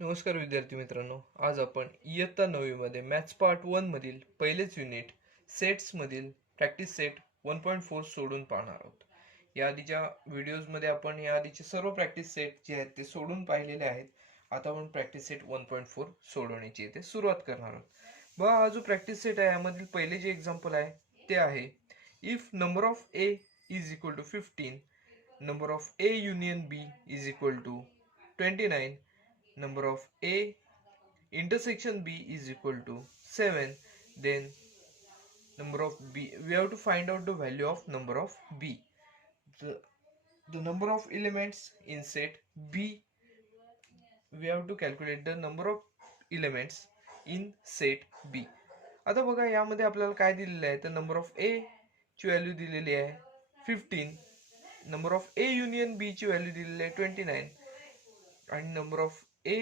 नमस्कार विद्यार्थी मित्रांनो, आज आपण इयत्ता 9वी मध्ये मॅथ्स पार्ट 1 मधील पहिलेच युनिट सेट्स मधील प्रॅक्टिस सेट 1.4 सोडून पाहणार आहोत. या आधीच्या व्हिडिओज मध्ये आपण या आधीचे सर्व प्रॅक्टिस सेट जे आहेत ते सोडून पाहिलेले आहेत. आता आपण प्रॅक्टिस सेट 1.4 सोडवण्याची इथे सुरुवात करणार आहोत. बघा, हा जो प्रॅक्टिस सेट आहे यामधील पहिले जे एक्झाम्पल आहे ते आहे if number of A is equal to 15, number of A union B is equal to 29, number of A intersection B is equal to 7, then number of B, we have to find out the value of number of B. The number of elements in set B, we have to calculate the number of elements in set B. आता बघा, यामध्ये आपल्याला काय दिलेलं आहे तर number of A ची value दिलेली आहे 15, number of A union B ची व्हॅल्यू दिलेली आहे 29 आणि number of A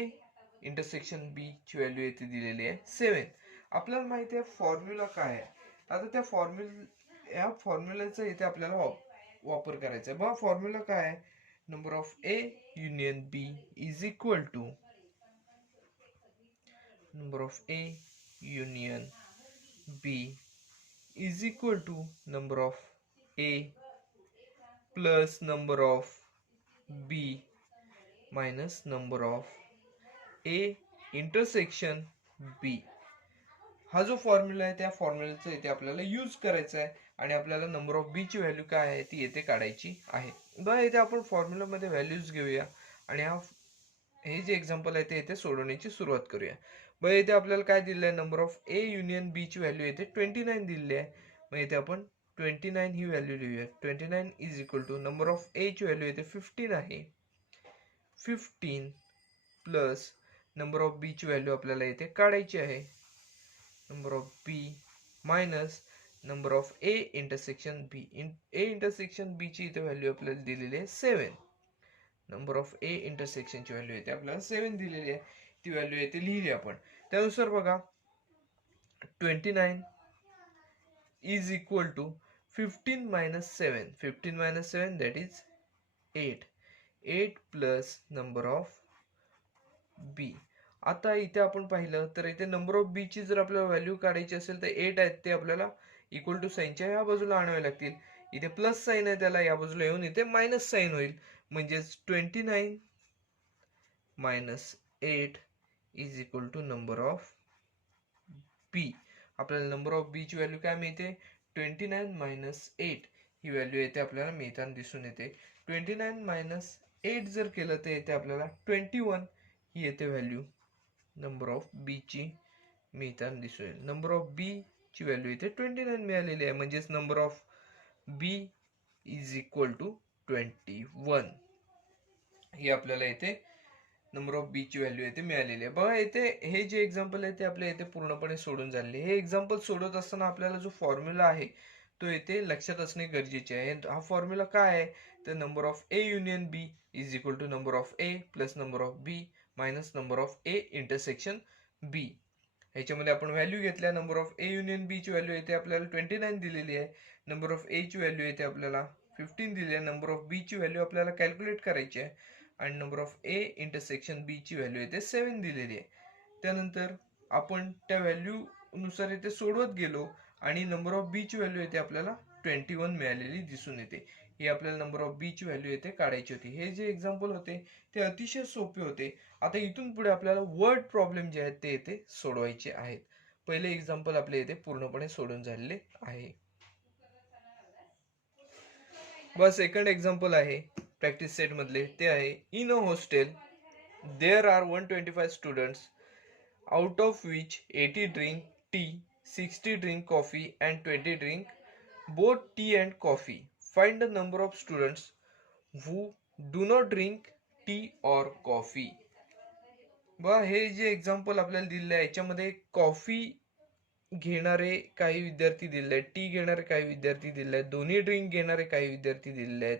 intersection B ची व्हॅल्यू येथे दिलेली आहे 7. आपल्याला माहिती आहे फॉर्म्युला काय आहे. आता त्या या फॉर्म्युलाचा इथे आपल्याला वापर करायचा आहे. बघा, फॉर्म्युला काय आहे, number of A union B is equal to number of A union B is equal to number of A plus number of B minus number of A intersection B. हा जो फॉर्म्युला आहे त्या फॉर्म्युलाचा इथे आपल्याला use करायचा आहे आणि आपल्याला नंबर ऑफ बी ची व्हॅल्यू काय आहे ती येथे काढायची आहे. बघा, इथे आपण फॉर्म्युलामध्ये व्हॅल्यूज घेऊया आणि हे जे एक्झाम्पल आहे ते इथे सोडवण्याची सुरुवात करूया. बघा, इथे आपल्याला काय दिलेलं आहे, number of A union B ची व्हॅल्यू येथे 29 दिलेली आहे. मग इथे आपण 29 ही व्हॅल्यू लिहूया. 29 is equal to number of A ची व्हॅल्यू येथे 15 आहे. 15 प्लस नंबर ऑफ बी ची व्हॅल्यू आपल्याला इथे काढायची आहे, number of B minus number of A intersection B. A intersection B ची इथे व्हॅल्यू आपल्याला दिलेली आहे 7. नंबर ऑफ ए इंटरसेक्शनची व्हॅल्यू येते आपल्याला 7 दिलेली आहे, ती व्हॅल्यू येते लिहिली आपण. त्यानुसार बघा, 29 is equal to 15 minus 7. 15 minus 7 that is 8. 8 plus number of B. आता इथे आपण पाहिलं तर इथे नंबर ऑफ बी ची जर आपल्याला व्हॅल्यू काढायची असेल तर 8 आहेत ते आपल्याला इक्वल टू साईनच्या ह्या बाजूला आणावे लागतील. इथे प्लस साईन आहे त्याला या बाजूला येऊन इथे मायनस साईन होईल. म्हणजेच 29 minus 8 is equal to number of B. आपल्याला नंबर ऑफ बी ची व्हॅल्यू काय मिळते, 29 मायनस 8 ही व्हॅल्यू येते आपल्याला मिळताना दिसून येते. 29 मायनस 8 जर केलं तर येते आपल्याला 21 ही येते व्हॅल्यू नंबर ऑफ बी ची मिळताना दिसून येईल. नंबर ऑफ बी ची व्हॅल्यू इथे 29 मिळालेली आहे. म्हणजेच number of B is equal to 21 ही आपल्याला इथे नंबर ऑफ बी ची व्हॅल्यू इथे मिळालेली आहे. बघा, इथे हे जे एक्झाम्पल आहे ते आपल्या इथे पूर्णपणे सोडून झाले. हे एक्झाम्पल सोडत असताना आपल्याला जो फॉर्म्युला आहे तो इथे लक्षात असणे गरजेचे आहे. हा फॉर्म्युला काय आहे तर number of A union B is equal to number of A plus number of B minus number of A intersection B. ह्याच्यामध्ये आपण व्हॅल्यू घेतल्या. Number of A union B ची व्हॅल्यू येते आपल्याला 29 दिलेली आहे. नंबर ऑफ ए ची value येते आपल्याला 15 दिली आहे. नंबर ऑफ बी ची व्हॅल्यू आपल्याला कॅल्क्युलेट करायची आहे आणि number of A intersection B ची व्हॅल्यू येते 7 दिलेली आहे. त्यानंतर आपण त्या व्हॅल्यू नुसार इथे सोडवत गेलो आणि नंबर ऑफ बी ची व्हॅल्यू येते आपल्याला 21 मिळालेली दिसून येते. ही आपल्याला नंबर ऑफ बी ची व्हॅल्यू येते काढायची होती. हे जे एक्झाम्पल होते ते अतिशय सोपे होते. आता इथून पुढे आपल्याला वर्ड प्रॉब्लेम जे आहेत ते येथे सोडवायचे आहेत. पहिले एक्झाम्पल आपले येथे पूर्णपणे सोडून झालेले आहे. बस, सेकंड एक्झाम्पल आहे प्रॅक्टिस सेट मधले, ते आहे in a hostel there are 125 students out of which 80 drink tea, 60 drink coffee and 20 drink both tea and coffee. Find the number of students who do not drink tea or coffee. बघा, हे जे example आपल्याला दिलेलं आहे याच्यामध्ये coffee घेणारे काही विद्यार्थी दिलेले आहेत, टी घेणारे काही विद्यार्थी दिलेले आहेत, दोन्ही ड्रिंक घेणारे काही विद्यार्थी दिलेले आहेत.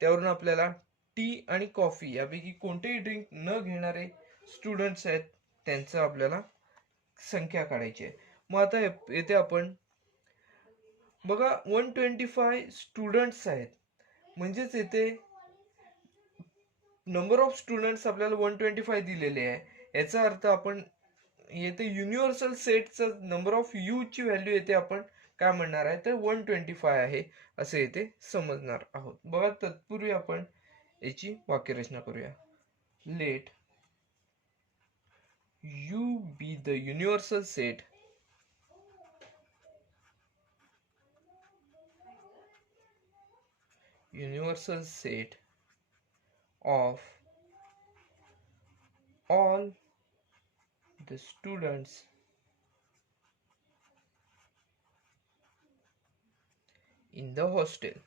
त्यावरून आपल्याला टी आणि कॉफी यापैकी कोणतेही ड्रिंक न घेणारे स्टुडंट्स आहेत त्यांचं आपल्याला संख्या काढायची आहे. मग आता येथे आपण बघा 125 स्टुडंट्स आहेत, म्हणजेच येथे नंबर ऑफ स्टुडंट्स आपल्याला 125 दिलेले आहे. याचा अर्थ आपण येथे युनिव्हर्सल सेटचं नंबर ऑफ यू ची व्हॅल्यू येते आपण काय म्हणणार आहे तर 125 आहे असे येथे समजणार आहोत. बघा तत्पूर्वी आपण याची वाक्यरचना करूया. Let you be the universal set of all the students in the hostel.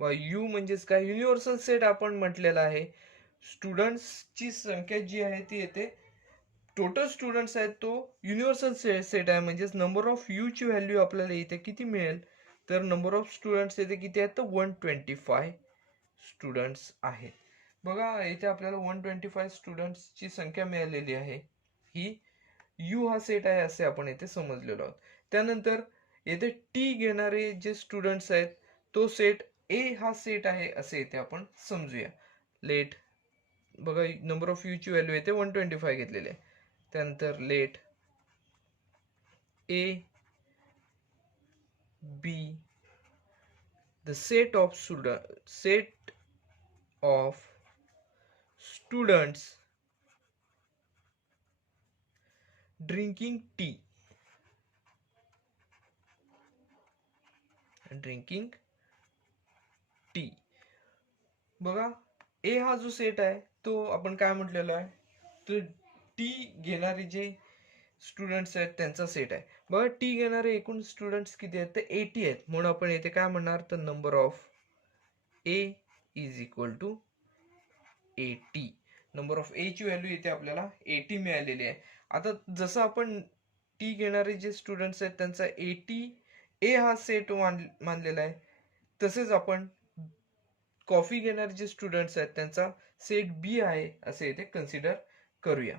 You म्हणजेच काय युनिव्हर्सल सेट आपण म्हटलेला आहे. स्टुडंट्सची संख्या जी आहे ती येते टोटल स्टुडंट्स आहेत तो युनिव्हर्सल सेट आहे. म्हणजेच नंबर ऑफ यू ची व्हॅल्यू आपल्याला इथे किती मिळेल तर नंबर ऑफ स्टुडंट्स येते किती आहेत तर 125 स्टुडंट्स आहेत. बघा इथे आपल्याला 125 स्टुडंट्सची संख्या मिळालेली आहे. ही यू हा सेट आहे असे आपण इथे समजलेलो आहोत. त्यानंतर येथे टी घेणारे जे स्टुडंट्स आहेत तो सेट ए हा सेट आहे असे इथे आपण समजूया. लेट बघा नंबर ऑफ यू ची व्हॅल्यू येते 125 घेतलेली आहे. त्यानंतर let A B the set of students drinking tea बघा ए हा जो सेट आहे तो आपण काय म्हटलेला आहे तर टी घेणारे जे स्टुडंट्स आहेत त्यांचा सेट आहे. बघा टी घेणारे एकूण स्टुडंट्स किती आहेत तर 80 आहेत. म्हणून आपण येथे काय म्हणणार तर number of A is equal to 80. Number of A ची व्हॅल्यू इथे आपल्याला 80 मिळालेली आहे. आता जसं आपण टी घेणारे जे स्टुडंट्स आहेत त्यांचा 80 ए हा सेट मानलेला आहे तसेच आपण कॉफी घेणारे जे स्टुडंट्स आहेत त्यांचा सेट बी आहे असे इथे कन्सिडर करूया.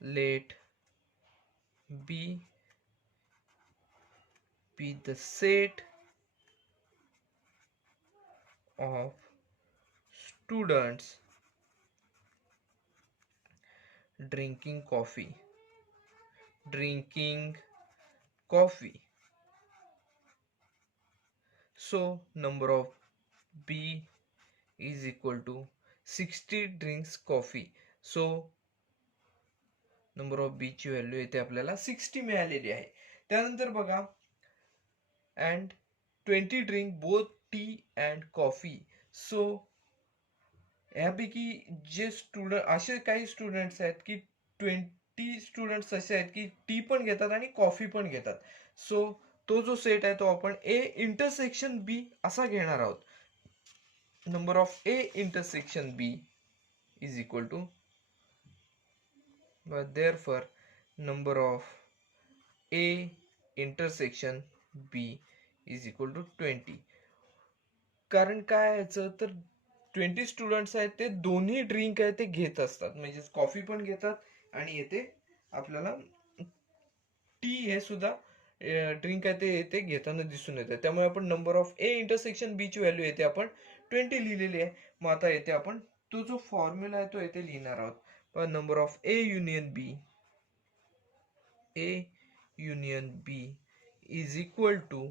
Let B be the set of students drinking coffee. So number of B is equal to 60 drinks coffee. So number of B ची व्हॅल्यू इथे आपल्याला 60 मिळालेली आहे. त्यानंतर बघा and 20 drink both tea and coffee. So यापैकी जे स्टुडंट असे काही स्टुडंट्स आहेत की 20 स्टुडंट्स असे आहेत की टी पण घेतात आणि कॉफी पण घेतात. सो तो जो सेट आहे तो आपण ए इंटरसेक्शन बी असा घेणार आहोत. Number of A intersection B is equal to therefore number of A intersection B is equal to 20. कारण काय याचं तर 20 स्टुडंट्स आहेत ते दोन्ही ड्रिंक आहे ते घेत असतात. म्हणजे कॉफी पण घेतात आणि येते आपल्याला टी हे सुद्धा ड्रिंक आहे ते येते घेताना दिसून येते. त्यामुळे आपण number of A intersection B ची व्हॅल्यू येते आपण 20 लिहिलेली आहे. मग आता येते आपण तो जो फॉर्म्युला आहे तो येथे लिहिणार आहोत. पण number of A union B is equal to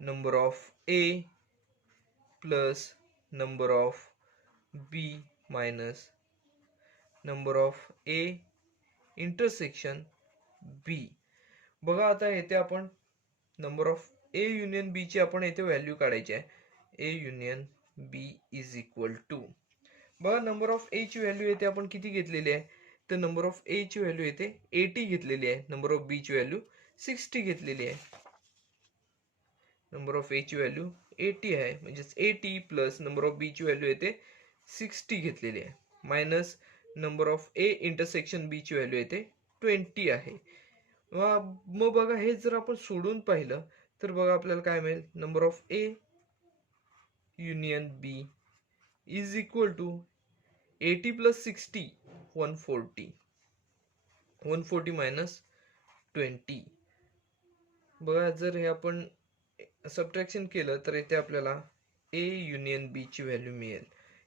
number of A plus number of B minus number of A intersection B. बघा आता येथे आपण number of A union B ची आपण येथे व्हॅल्यू काढायची आहे. A union B is equal to बघा नंबर ऑफ ए ची व्हॅल्यू येथे आपण किती घेतलेली आहे तर नंबर ऑफ ए ची व्हॅल्यू येथे 80 घेतलेली आहे. नंबर ऑफ बी ची व्हॅल्यू 60 घेतलेली आहे. नंबर ऑफ ए ची व्हॅल्यू 80 आहे म्हणजेच 80 प्लस नंबर ऑफ बी ची व्हॅल्यू येते 60 घेतलेली आहे minus number of A intersection B ची व्हॅल्यू येते 20 आहे. मग बघा हे जर आपण सोडून पाहिलं तर बघा आपल्याला काय मिळेल number of A union B is equal to 80 plus 60 140 minus 20. बघा जर हे आपण सबट्रॅक्शन केलं तर इथे आपल्याला ए युनियन बी ची व्हॅल्यू मिळेल.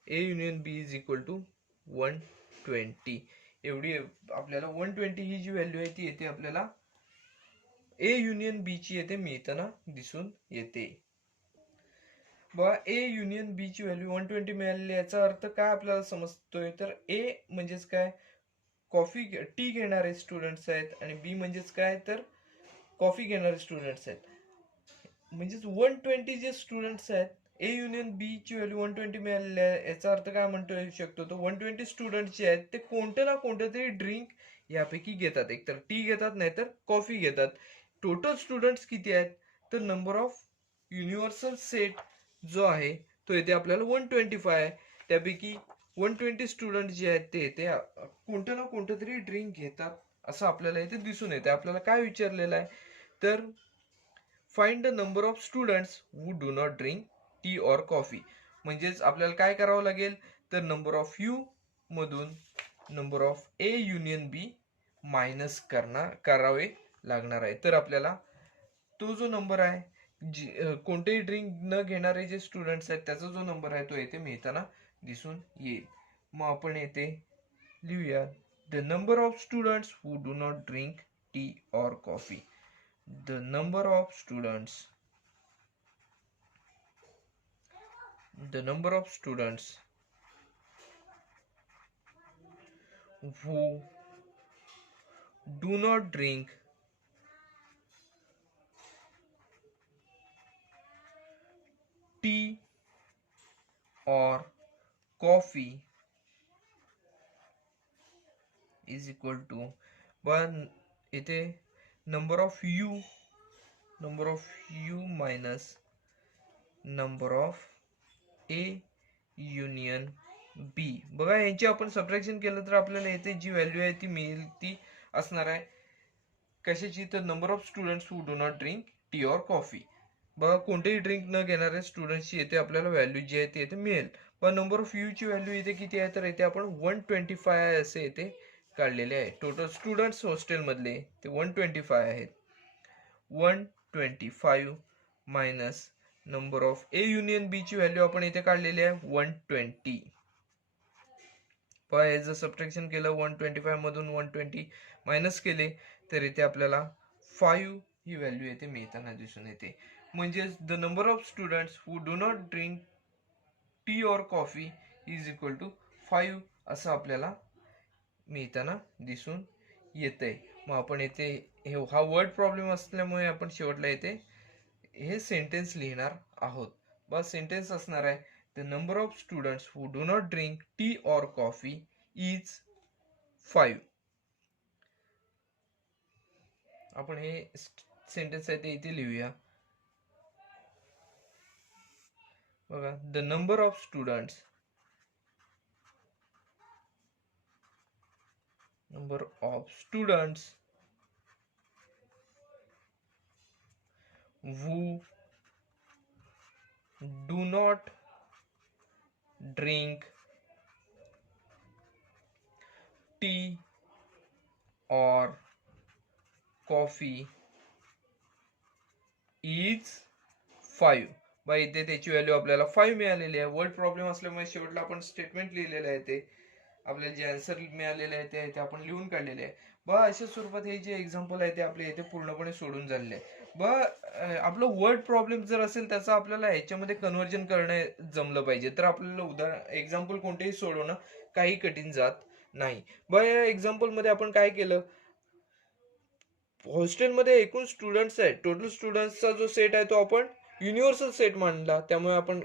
A union B is equal to 120. एवढी आपल्याला 120 ही जी व्हॅल्यू आहे ती येते आपल्याला ए युनियन बी ची येते मिळताना दिसून येते. बघा ए युनियन बी ची व्हॅल्यू 120 मिळालेली, याचा अर्थ काय आपल्याला समजतोय तर ए म्हणजेच काय कॉफी टी घेणारे स्टुडंट्स आहेत आणि बी म्हणजेच काय तर कॉफी घेणारे स्टुडंट्स आहेत. म्हणजेच 120 जे स्टुडंट्स आहेत ए युनियन बी ची व्हॅल्यू 120 मिळालेली आहे, याचा अर्थ काय म्हणतो शकतो तो 120 स्टुडंट जे आहेत ते कोणते ना कोणते तरी ड्रिंक यापैकी घेतात, एकतर टी घेतात नाहीतर कॉफी घेतात. टोटल स्टुडंट्स किती आहेत तर नंबर ऑफ युनिव्हर्सल सेट जो आहे तो येथे आपल्याला 125 आहे. त्यापैकी 120 स्टुडंट जे आहेत ते येते कोणतं ना कोणतं तरी ड्रिंक घेतात असं आपल्याला इथे दिसून येते. आपल्याला काय विचारलेलं आहे तर find the number of students who do not drink tea or coffee. म्हणजेच आपल्याला काय करावं लागेल तर नंबर ऑफ यू मधून number of A union B minus करावे लागणार आहे. तर आपल्याला तो जो नंबर आहे कोणतेही ड्रिंक न घेणारे जे स्टुडंट्स आहेत त्याचा जो नंबर आहे तो येथे मिळताना दिसून येईल. मग आपण येथे लिहूया the number of students who do not drink tea or coffee. The number of students who do not drink tea or coffee is equal to 1 इथे number of u minus number of a union B. बघा यांची आपण subtraction केलं तर आपल्याला येथे जी value आहे ती मिळेल ती असणार आहे कशाची तर number of students who do not drink tea or coffee. बघा कोणतेही ड्रिंक न घेणाऱ्या स्टुडंट्सची येथे आपल्याला व्हॅल्यू जी आहे ती येथे मिळेल. पण नंबर ऑफ यू ची व्हॅल्यू इथे किती आहे तर इथे आपण 125 असे येथे काढलेले आहे. टोटल स्टुडंट्स हॉस्टेल मधले ते 125 आहेत. 125 minus number of A union B ची व्हॅल्यू आपण इथे काढलेली आहे 120. याचं सबट्रॅक्शन केलं 125 मधून 120 मायनस केले तर इथे आपल्याला 5 ही व्हॅल्यू येथे मिळताना दिसून येते. म्हणजेच the number of students who do not drink tea or coffee is equal to 5 असं आपल्याला मिळताना दिसून येते. मग आपण येथे हा वर्ड प्रॉब्लेम असल्यामुळे आपण शेवटला येथे हे सेंटेन्स लिहिणार आहोत. बस सेंटेन्स असणार आहे the number of students who do not drink tea or coffee is 5. आपण हे सेंटेन्स आहे ते इथे लिहूया. बघा the number of students who do not drink tea or coffee is 5. बाई इथे त्याची व्हॅल्यू आपल्याला 5 मिळालेली आहे. वर्ड प्रॉब्लेम असल्यामुळे शेवटला आपण स्टेटमेंट लिहिलेलं आहे ते आपल्याला जे आन्सर मिळालेले आहे ते आपण लिहून काढलेले आहे. बघा अशा स्वरूपात हे जे एक्झाम्पल आहे ते आपले इथे पूर्णपणे सोडून झालेले आहे. बघा आपलं वर्ड प्रॉब्लेम जर असेल त्याचा आपल्याला ह्याच्यामध्ये कन्व्हर्जन करणं जमलं पाहिजे तर आपल्याला एक्झाम्पल कोणतेही सोडवणं काही कठीण जात नाही. बघा या एक्झाम्पल मध्ये आपण काय केलं हॉस्टेलमध्ये एकूण स्टुडंट्स आहेत टोटल स्टुडंट्सचा जो सेट आहे तो आपण युनिव्हर्सल सेट मांडला. त्यामुळे आपण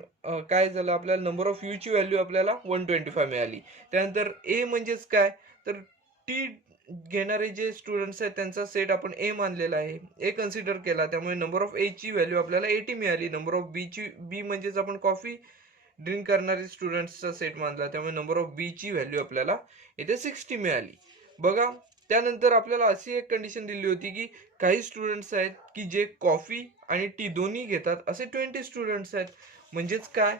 काय झालं आपल्याला नंबर ऑफ यू ची व्हॅल्यू आपल्याला 125 मिळाली. त्यानंतर ए म्हणजेच काय तर टी घेणारे जे स्टुडंट्स आहेत त्यांचा सेट आपण ए मानलेला आहे ए कन्सिडर केला त्यामुळे नंबर ऑफ ए ची व्हॅल्यू आपल्याला 80 मिळाली. नंबर ऑफ बी म्हणजेच आपण कॉफी ड्रिंक करणारे स्टुडंट्सचा सेट मानला त्यामुळे नंबर ऑफ बी ची व्हॅल्यू आपल्याला इथे 60 मिळाली. बघा त्यानंतर आपल्याला अशी एक कंडिशन दिली होती की काही स्टुडंट्स आहेत की जे कॉफी आणि टी दोन्ही घेतात असे 20 स्टुडंट्स आहेत. म्हणजेच काय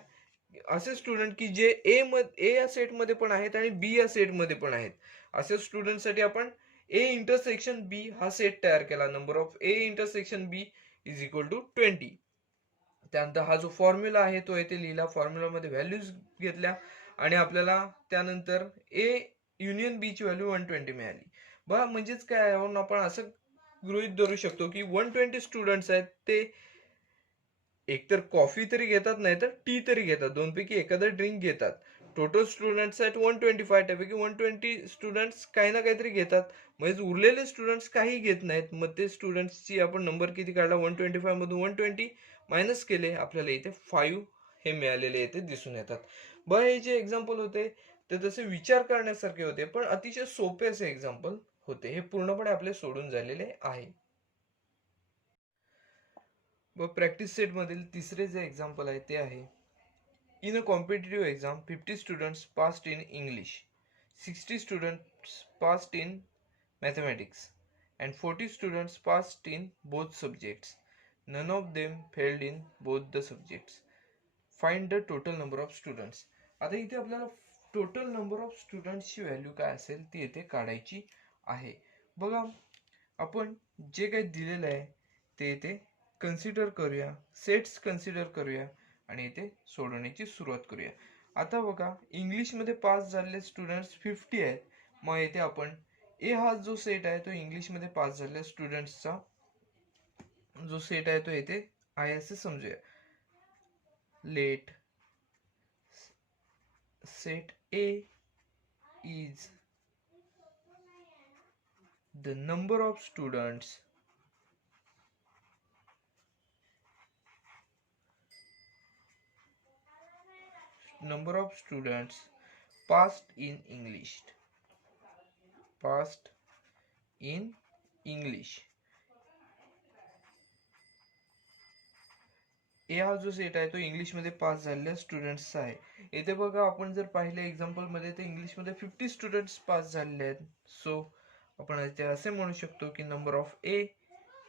असे स्टुडंट की जे ए या सेट मध्ये पण आहेत आणि बी या सेट मध्ये पण आहेत. अशा स्टुडंटसाठी आपण ए इंटरसेक्शन बी हा सेट तयार केला. Number of A intersection B is equal to 20. त्यानंतर हा जो फॉर्म्युला आहे तो येथे लिहिला, फॉर्म्युलामध्ये व्हॅल्यूज घेतल्या आणि आपल्याला त्यानंतर ए युनियन बी ची व्हॅल्यू 120 मिळाली. बघा म्हणजेच काय आहे, आपण असं गृहीत धरू शकतो की 120 स्टुडंट्स आहेत, ते एकतर कॉफी तरी घेतात नाही तर टी तरी घेतात, दोनपैकी एखादा ड्रिंक घेतात. टोटल स्टुडंट्स आहेत 125, त्यापैकी 120 स्टुडंट्स काही ना काहीतरी घेतात. म्हणजे उरलेले स्टुडंट्स काही घेत नाहीत. मग ते स्टुडंट्सची आपण नंबर किती काढला, 125 मधून 120 मायनस केले, आपल्याला इथे 5 हे मिळालेले इथे दिसून येतात. बघ हे जे एक्झाम्पल होते ते तसे विचार करण्यासारखे होते, पण अतिशय सोपे असे एक्झाम्पल होते. हे पूर्णपणे आपले सोडून झालेले आहे. व प्रॅक्टिस सेट मधील तिसरे जे एक्झाम्पल आहे ते आहे, in a competitive exam 50 students passed in English, 60 students passed in mathematics, and 40 students passed in both subjects. None of them failed in both the subjects. Find the total number of students. आता इथे आपल्याला total number of स्टुडंट्सची value काय असेल ती इथे काढायची आहे. बघा आपण जे काही दिलेलं आहे ते इथे कन्सिडर करूया, सेट्स कन्सिडर करूया आणि इथे सोडवण्याची सुरुवात करूया. आता बघा इंग्लिशमध्ये पास झालेले स्टुडंट्स 50 आहेत. मग इथे आपण ए हा जो सेट आहे तो इंग्लिशमध्ये पास झालेल्या स्टुडंट्सचा जो सेट आहे तो इथे आहे असे समजूया. Let set A is the number of students passed in English. A हा जो सेट आहे तो इंग्लिश मध्ये पास झालेल्या स्टुडंट्सचा आहे. इथे बघा आपण जर पाहिलं एक्झाम्पल मध्ये तर इंग्लिश मध्ये 50 स्टुडंट्स पास झालेले आहेत. सो आपण इथे असे म्हणू शकतो की number of A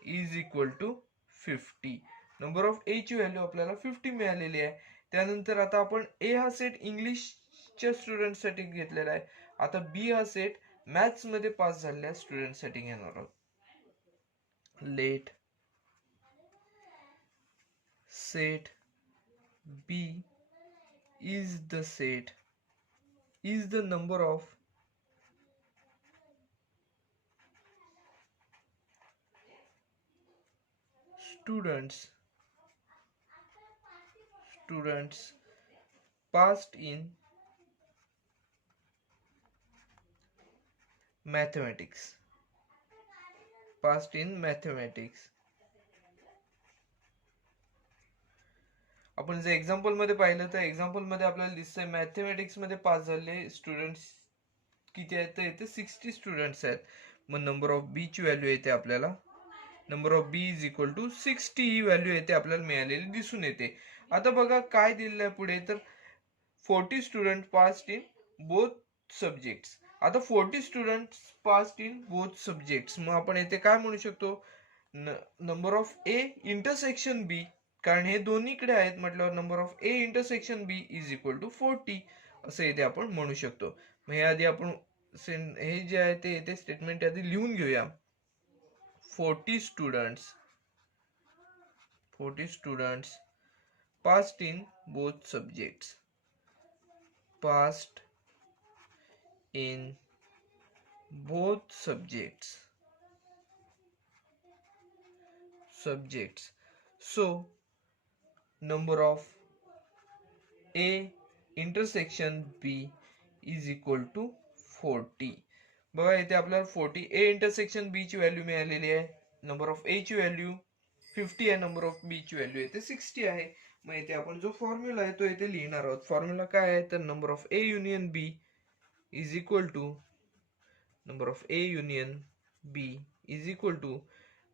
is equal to 50. Number of A ची व्हॅल्यू आपल्याला 50 मिळालेली आहे. त्यानंतर आता आपण ए हा सेट इंग्लिशच्या स्टुडंटसाठी घेतलेला आहे. आता बी हा सेट मॅथ्स मध्ये पास झालेल्या स्टुडंटसाठी घेणार आहोत. Let set B is the number of students passed in mathematics. आपण जर एक्झाम्पल मध्ये पाहिलं तर एक्झाम्पल मध्ये आपल्याला दिसतंय मॅथमॅटिक्स मध्ये पास झालेले स्टुडंट्स किती आहेत, तर इथे 60 स्टुडंट्स आहेत. मग नंबर ऑफ बी ची व्हॅल्यू येते आपल्याला, number of B is equal to 60 ही व्हॅल्यू येते आपल्याला मिळालेली दिसून येते. आता बघा काय दिलेलं आहे पुढे, तर 40 student passed in both subjects. आता 40 students passed in both subjects, मग आपण येथे काय म्हणू शकतो, number of A intersection B, कारण हे दोन्हीकडे आहेत म्हटल्यावर number of A intersection B is equal to 40 असं इथे आपण म्हणू शकतो. मग हे आधी आपण हे जे आहे ते इथे स्टेटमेंट आधी लिहून घेऊया. 40 students passed in both subjects. So number of A intersection B is equal to 40. बघा इथे आपल्याला 40 ए इंटरसेक्शन बी ची व्हॅल्यू मिळालेली आहे. नंबर ऑफ ए ची व्हॅल्यू 50 आहे, नंबर ऑफ बी ची व्हॅल्यू इथे 60 आहे. मग इथे आपण जो फॉर्म्युला आहे तो इथे लिहिणार आहोत. फॉर्म्युला काय आहे, तर number of A union B is equal to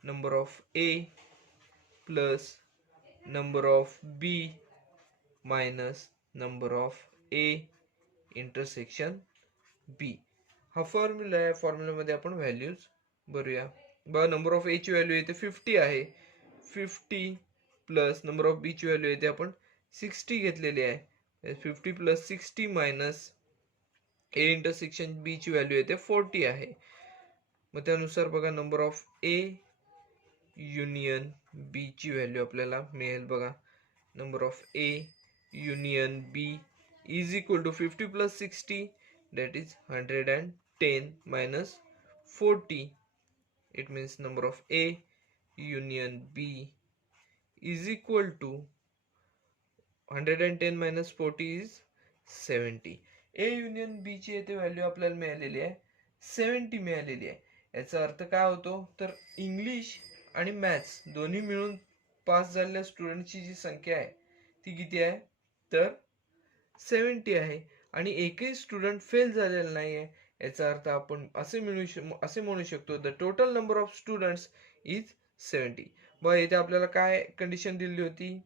number of A plus number of B minus number of A intersection B. हा फॉर्म्युला आहे. फॉर्म्युलामध्ये आपण व्हॅल्यूज भरूया. बघा नंबर ऑफ ए ची व्हॅल्यू इथे 50 आहे. 50 प्लस नंबर ऑफ बी ची value इथे आपण 60 घेतलेली आहे. 50 प्लस 60 मायनस ए इंटरसेक्शन बी ची व्हॅल्यू इथे 40 आहे. मग त्यानुसार बघा number of A union B ची व्हॅल्यू आपल्याला मिळेल. बघा number of A union B is equal to 50 plus 60, that is 110 minus 40. It means number of A union B is equal to 110 minus 40 is 70. A union B ची येथे value आपल्याला मिळालेली आहे 70 मिळालेली आहे. याचा अर्थ काय होतो तर इंग्लिश आणि मॅथ्स दोन्ही मिळून पास झालेल्या स्टुडंटची जी संख्या आहे ती किती आहे तर 70 आहे आणि एकही स्टुडंट फेल झालेला नाही आहे. याचा अर्थ आपण असे म्हणू शकतो the total number of students is 70. बघा इथे आपल्याला काय कंडिशन दिली होती,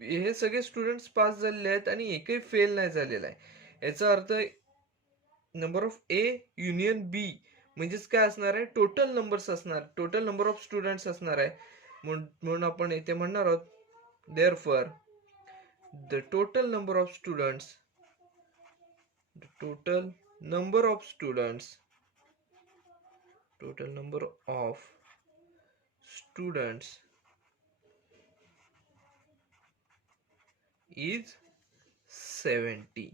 हे सगळे स्टुडंट्स पास झालेले आहेत आणि एकही फेल नाही झालेला आहे. याचा अर्थ नंबर ऑफ ए युनियन बी म्हणजेच काय असणार आहे टोटल नंबर्स असणार, टोटल नंबर ऑफ स्टुडंट्स असणार आहे. म्हणून आपण इथे म्हणणार आहोत therefore the total number of students, total number of students, total number of students is 70.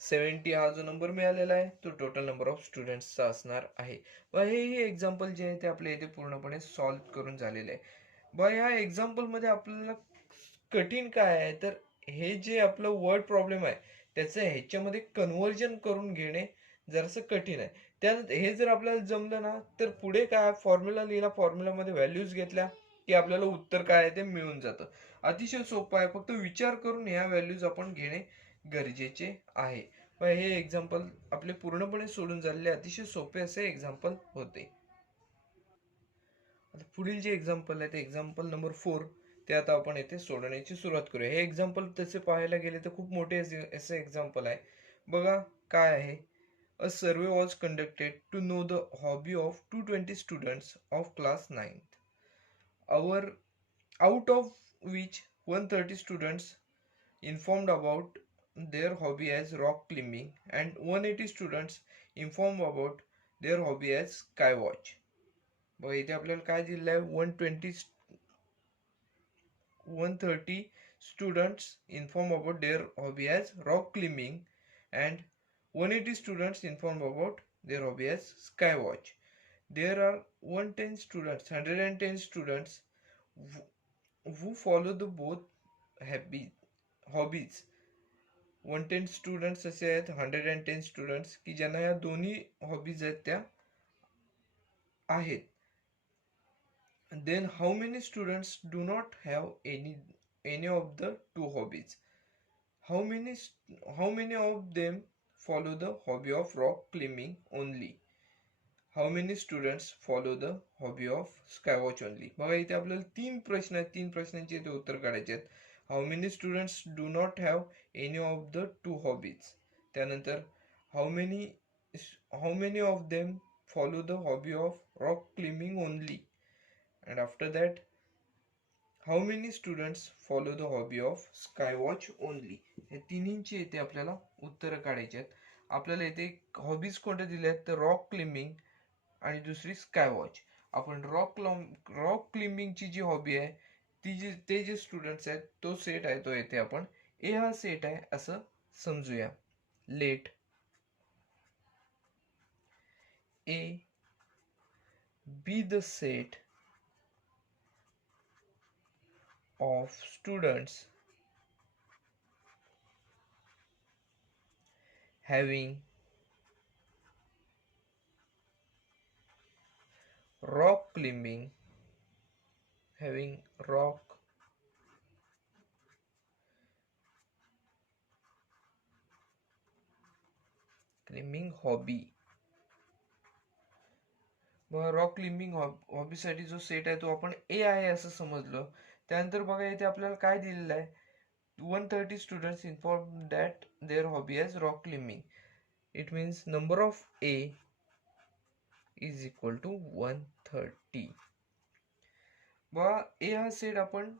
70 हा जो नंबर मिळालेला आहे तो टोटल नंबर ऑफ स्टुडंट्सचा असणार आहे. व हे एक्झाम्पल जे आहे ते आपल्या इथे पूर्णपणे सॉल्व्ह करून झालेले आहे. व ह्या एक्झाम्पल मध्ये आपल्याला कठीण काय आहे तर हे जे आपलं वर्ड प्रॉब्लेम आहे त्याचं ह्याच्यामध्ये कन्व्हर्जन करून घेणे जरासं कठीण आहे. त्यानंतर हे जर आपल्याला जमलं ना तर पुढे काय फॉर्म्युला लिहिला, फॉर्म्युलामध्ये व्हॅल्यूज घेतल्या की आपल्याला उत्तर काय आहे ते मिळून जातं. अतिशय सोपं आहे, फक्त विचार करून ह्या व्हॅल्यूज आपण घेणे गरजेचे आहे. हे एक्झाम्पल आपले पूर्णपणे सोडून झालेले अतिशय सोपे असे एक्झाम्पल होते. आता पुढील जे एक्झाम्पल आहे ते एक्झाम्पल नंबर 4 ते आता आपण येथे सोडवण्याची सुरुवात करूया. हे एक्झाम्पल तसे पाहायला गेले तर खूप मोठे असे एक्झाम्पल आहे. बघा काय आहे. A survey was conducted to know the hobby of 220 students of class 9th. Out of which 130 students informed about their hobby as rock climbing and 180 students informed about their hobby as skywatch. बघा इथे आपल्याला काय दिलेलं आहे 130 students inform about their hobby as rock climbing and 180 students inform about their hobby as skywatch. There are 110 students who follow the both hobbies. 110 students असे आहेत, 110 students की ज्यांना या दोन्ही हॉबीज आहेत त्या आहेत. Then how many students do not have any of the two hobbies? How many of them follow the hobby of rock climbing only? How many students follow the hobby of skywatch only? बघा इथे आपल्याला तीन प्रश्न आहेत, तीन प्रश्नांचे इथे उत्तर काढायचे आहेत. How many students do not have any of the two hobbies? त्यानंतर how many of them follow the hobby of rock climbing only? And after that, how many students follow the hobby of skywatch only? हे तिन्हींची इथे आपल्याला उत्तर काढायचे आहेत. आपल्याला इथे hobbies कोणत्या दिल्या आहेत तर रॉक क्लिम्बिंग आणि दुसरी स्कायवॉच. आपण रॉक क्लिम्बिंगची जी हॉबी आहे ते जे स्टुडंट्स आहेत तो सेट आहे तो येथे आपण ए हा सेट आहे असं समजूया. Let A B the set of students having rock climbing hobby. Rock climbing हॉबीसाठी जो सेट आहे तो आपण ए आहे असं समजलं. त्यानंतर बघा इथे आपल्याला काय दिलेलं आहे 130 students inform that their hobby as rock climbing. It means number of A is equal to 130. बघा ए हा सेट आपण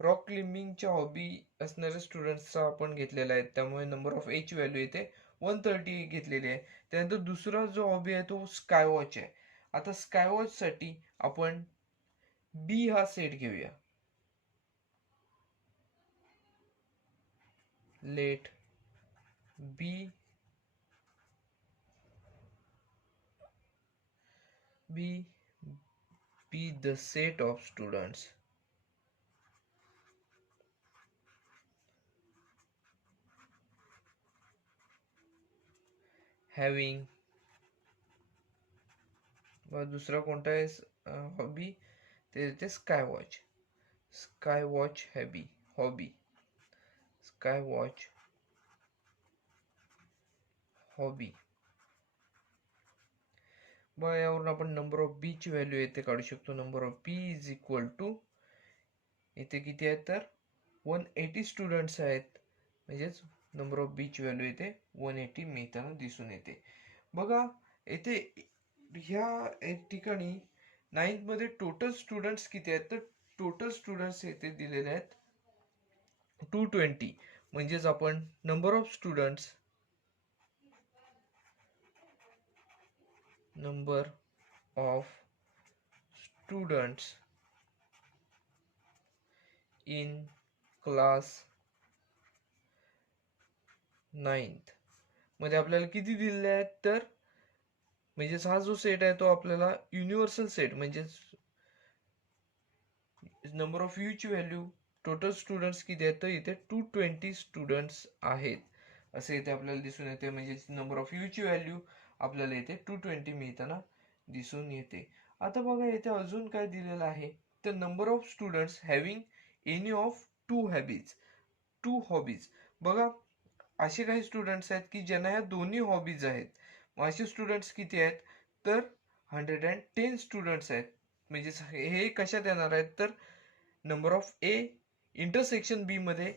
रॉक क्लिम्बिंगच्या हॉबी असणाऱ्या स्टुडंट्सचा आपण घेतलेला आहे, त्यामुळे नंबर ऑफ ए ची व्हॅल्यू इथे 130 घेतलेली आहे. त्यानंतर दुसरा जो हॉबी आहे तो स्कायवॉच आहे. आता स्कायवॉच साठी आपण बी हा सेट घेऊया. let B be the set of students having व दुसरा कोणता आहे हॉबी ते येते sky watch hobby sky watch hobby. बघा यावरून आपण नंबर ऑफ बी ची व्हॅल्यू येथे काढू शकतो. Number of B is equal to इथे किती आहेत तर 180 स्टुडंट्स आहेत, म्हणजेच नंबर ऑफ बी ची व्हॅल्यू येथे 180 मिळताना दिसून येते. बघा येथे ह्या ठिकाणी 9th मध्ये टोटल स्टुडंट्स किती आहेत तर टोटल स्टुडंट्स येथे दिलेले आहेत 220. म्हणजेच आपण number of students in class 9th मध्ये आपल्याला किती दिलेले आहेत तर म्हणजेच हा जो सेट आहे तो आपल्याला युनिव्हर्सल सेट म्हणजेच नंबर ऑफ यू ची व्हॅल्यू टोटल स्टुडंट्स किती आहेत तर इथे 220 स्टुडंट्स आहेत असे इथे आपल्याला दिसून येते. म्हणजे नंबर ऑफ यू ची व्हॅल्यू आपल्याला इथे 220 मिळताना दिसून येते. आता बघा इथे अजून काय दिलेलं आहे तर number of students having any of two hobbies. बघा असे काही स्टुडंट्स आहेत की ज्यांना या दोन्ही हॉबीज आहेत. असे स्टुडंट्स किती आहेत तर 110 स्टुडंट्स आहेत. म्हणजे हे कशात येणार आहेत तर नंबर ऑफ ए इंटरसेक्शन बी मध्ये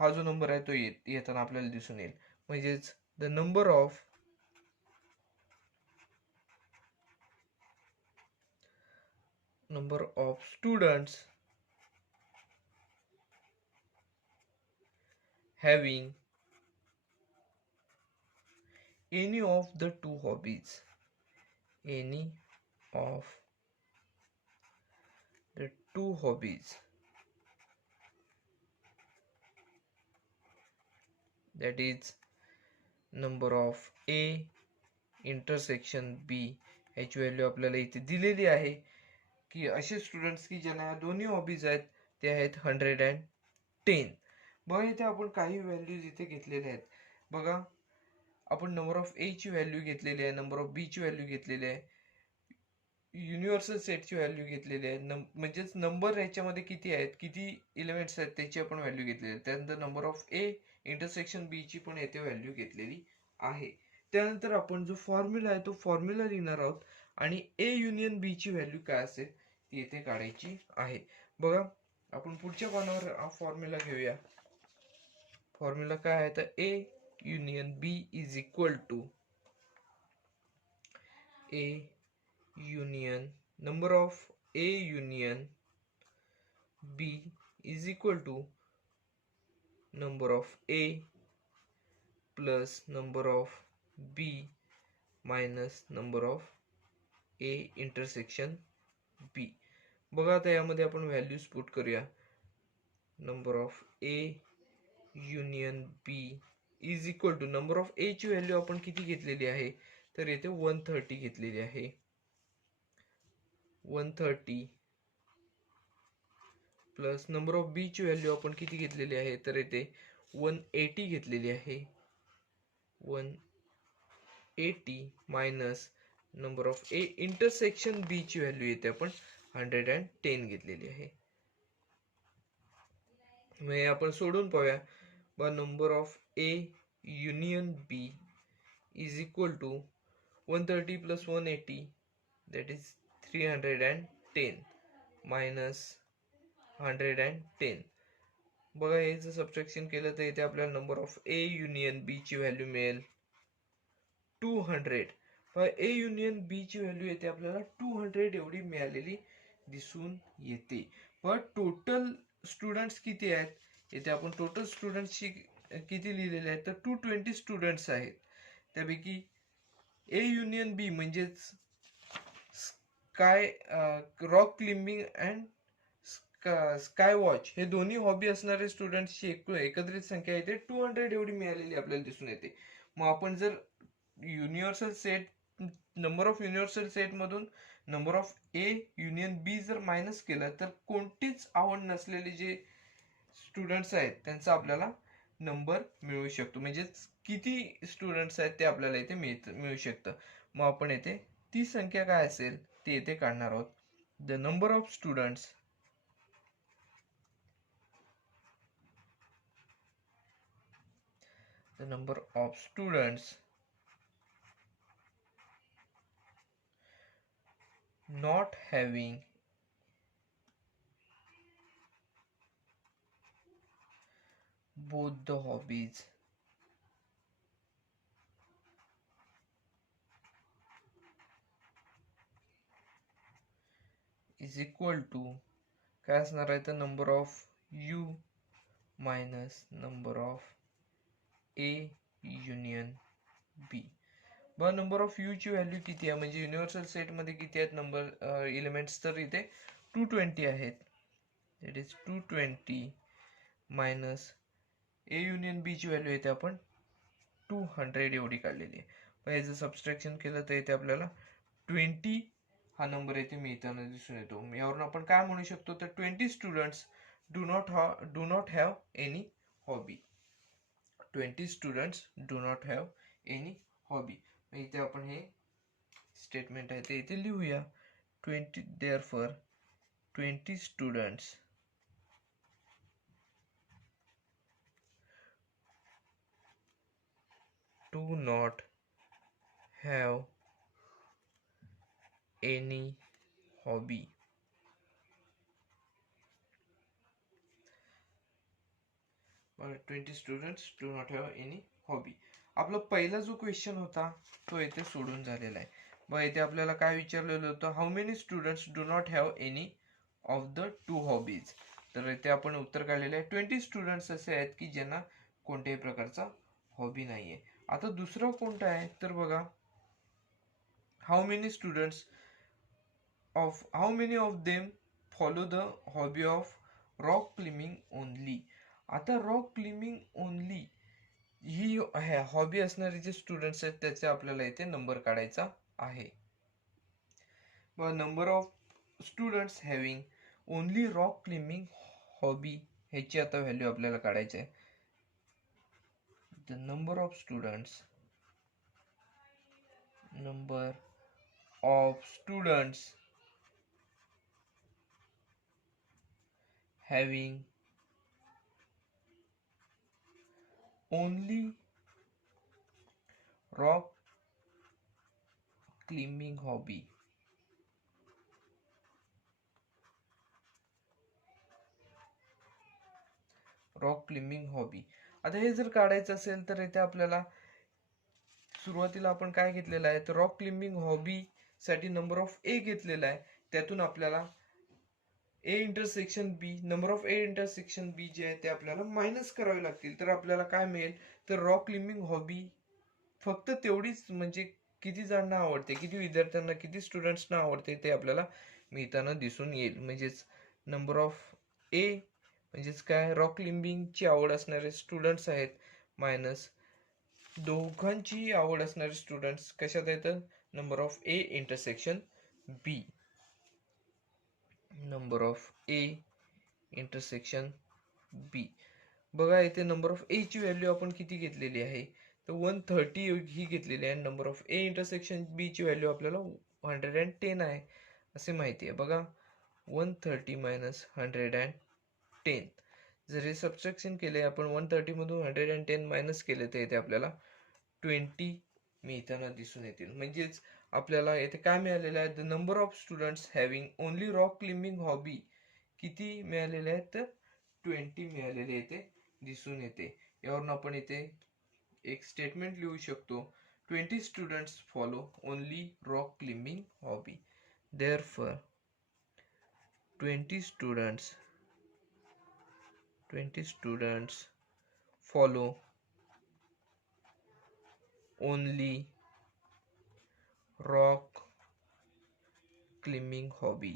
हा जो नंबर आहे तो येताना आपल्याला दिसून येईल. म्हणजेच the number of students having any of the two hobbies that is number of A intersection B ह्याची व्हॅल्यू आपल्याला इथे दिलेली आहे की असे स्टुडंट्स की ज्यांना या दोन्ही हॉबीज आहेत ते आहेत 110. बघा इथे आपण काही व्हॅल्यूज इथे घेतलेल्या आहेत. बघा आपण नंबर ऑफ ए ची व्हॅल्यू घेतलेली आहे, नंबर ऑफ बी ची व्हॅल्यू घेतलेली आहे, युनिव्हर्सल सेटची व्हॅल्यू घेतलेली आहे. म्हणजेच नंबर ह्याच्यामध्ये किती आहेत, किती एलिमेंट्स आहेत त्याची आपण व्हॅल्यू घेतलेली आहे. त्यानंतर number of A intersection B ची पण येथे व्हॅल्यू घेतलेली आहे. त्यानंतर आपण जो फॉर्म्युला आहे तो फॉर्म्युला लिहिणार आहोत आणि ए युनियन बी ची व्हॅल्यू काय असेल ती येथे काढायची आहे. बघा आपण पुढच्या पानावर हा फॉर्म्युला घेऊया. फॉर्म्युला काय आहे तर A union B is equal to A union number of A union B is equal to number of A plus number of B minus number of A intersection B. बघा आता यामध्ये आपण values put करूया. Number of A union B is equal to number of A ची value आपण किती घेतलेली आहे तर येथे 130 घेतलेली आहे. 130 प्लस नंबर ऑफ बी ची व्हॅल्यू आपण किती घेतलेली आहे तर येथे 180 घेतलेली आहे. 180 minus number of A intersection B ची व्हॅल्यू येते आपण 110 घेतलेली आहे. मग आपण सोडून पाहूया. बा number of A union B is equal to 130 plus 180 that is 310 minus 110. बघा याचं सबट्रॅक्शन केलं तर इथे आपल्याला number of A union B ची व्हॅल्यू मिळेल 200. ए युनियन बी ची व्हॅल्यू येते आपल्याला 200 एवढी मिळालेली दिसून येते. पण टोटल स्टुडंट्स किती आहेत इथे आपण टोटल स्टुडंट्सची किती लिहिलेले आहेत तर 220 स्टुडंट्स आहेत. त्यापैकी ए युनियन बी म्हणजेच sky rock climbing and sky watch हे दोन्ही हॉबी असणारे स्टुडंट्सची एकत्रित संख्या येते 200 एवढी मिळालेली आपल्याला दिसून येते. मग आपण जर universal set number of universal set मधून नंबर ऑफ ए युनियन बी जर मायनस केलं तर कोणतीच आवड नसलेले जे स्टुडंट्स आहेत त्यांचा आपल्याला नंबर मिळू शकतो. म्हणजे किती स्टुडंट्स आहेत ते आपल्याला इथे मिळू शकतं. मग आपण येथे ती संख्या काय असेल ते येथे काढणार आहोत. The number of students not having both the hobbies is equal to काय असणार आहे तर number of U minus number of A union B. बघा नंबर ऑफ यू ची व्हॅल्यू किती आहे म्हणजे युनिव्हर्सल सेट मध्ये किती आहेत नंबर एलिमेंट्स तर इथे 220 आहेत. It is 220 minus A union B ची व्हॅल्यू येते आपण 200 एवढी काढलेली आहे. पण याचं सबस्ट्रॅक्शन केलं तर इथे आपल्याला 20 हा नंबर येथे मिळताना दिसून येतो. यावरून आपण काय म्हणू शकतो तर 20 students do not have any hobby. 20 students do not have any hobby. इथे आपण हे स्टेटमेंट आहे ते इथे लिहूया. 20 therefore 20 students do not have any hobby. 20 students do not have any hobby. आपला पहिला जो क्वेश्चन होता तो इथे सोडून झालेला आहे. मग इथे आपल्याला काय विचारलेलं होतं how many students do not have any of the two hobbies. तर इथे आपण उत्तर काढलेलं आहे 20 स्टुडंट्स असे आहेत की ज्यांना कोणत्याही प्रकारचा हॉबी नाहीये. आता दुसरा कोणता आहे तर बघा how many students how many of them follow the hobby of rock climbing only. आता रॉक क्लिम्बिंग ओनली ही हॉबी असणारे जे स्टुडंट्स आहेत त्याचे आपल्याला इथे नंबर काढायचा आहे. Number of students having only rock climbing hobby ह्याची आता व्हॅल्यू आपल्याला काढायची आहे. The number of students having only rock climbing hobby. Rock climbing hobby. आता हे जर काढायचं असेल तर इथे आपल्याला सुरुवातीला आपण काय घेतलेलं आहे तर रॉक क्लिम्बिंग हॉबी साठी नंबर ऑफ ए घेतलेला आहे. त्यातून आपल्याला A intersection B number of A intersection B जे आहे ते आपल्याला मायनस करावे लागतील. तर आपल्याला काय मिळेल तर रॉक क्लिम्बिंग हॉबी फक्त तेवढीच म्हणजे किती जणांना आवडते किती विद्यार्थ्यांना किती स्टुडंट्सना आवडते ते आपल्याला मिळताना दिसून येईल. म्हणजेच नंबर ऑफ ए म्हणजेच काय रॉक क्लिम्बिंगची आवड असणारे स्टुडंट्स आहेत मायनस दोघांची आवड असणारे स्टुडंट्स कशात येतं number of A intersection B. Number of A intersection B. बघा इथे नंबर ऑफ ए ची व्हॅल्यू आपण किती घेतलेली आहे तर 130 ही घेतलेली आहे. Number of A intersection B ची व्हॅल्यू आपल्याला 110 आहे असे माहिती आहे. बघा 130 मायनस 110. जर हे सबस्ट्रॅक्शन केले आपण 130 मधून 110 मायनस केले तर इथे आपल्याला 20 मिळताना दिसून येतील. म्हणजेच आपल्याला येथे काय मिळालेलं आहे the number of students having only rock climbing hobby किती मिळालेले आहेत तर 20 मिळालेले येथे दिसून येते. यावरून आपण इथे एक स्टेटमेंट लिहू शकतो 20 students follow only rock climbing hobby. Therefore 20 students follow only rock climbing hobby.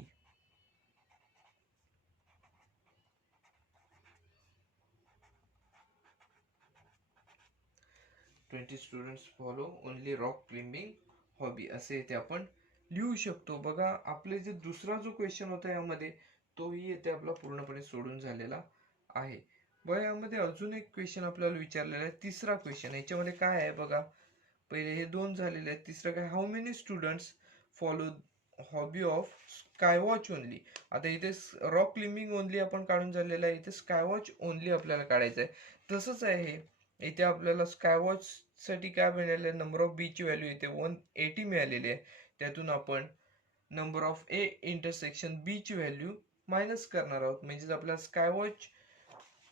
70 students follow only rock climbing hobby असे इथे आपण लिहू शकतो. बघा आपले जे दुसरा जो क्वेश्चन होता यामध्ये तोही इथे आपला पूर्णपणे सोडून झालेला आहे. बघा यामध्ये अजून एक क्वेश्चन आपल्याला विचारलेला आहे, तिसरा क्वेश्चन. याच्यामध्ये काय आहे बघा, पहिले हे दोन झालेले आहेत, तिसरं काय, how many students follow hobby of Skywatch only. आता इथे रॉक क्लाइम्बिंग ओनली आपण काढून झालेलं आहे, इथे स्कायवॉच ओनली आपल्याला काढायचं आहे. तसंच आहे हे, इथे आपल्याला स्कायवॉच साठी काय मिळाले, नंबर ऑफ बी ची व्हॅल्यू इथे 180 मिळालेली आहे. त्यातून आपण number of A intersection B ची व्हॅल्यू मायनस करणार आहोत. म्हणजेच आपल्याला स्कायवॉच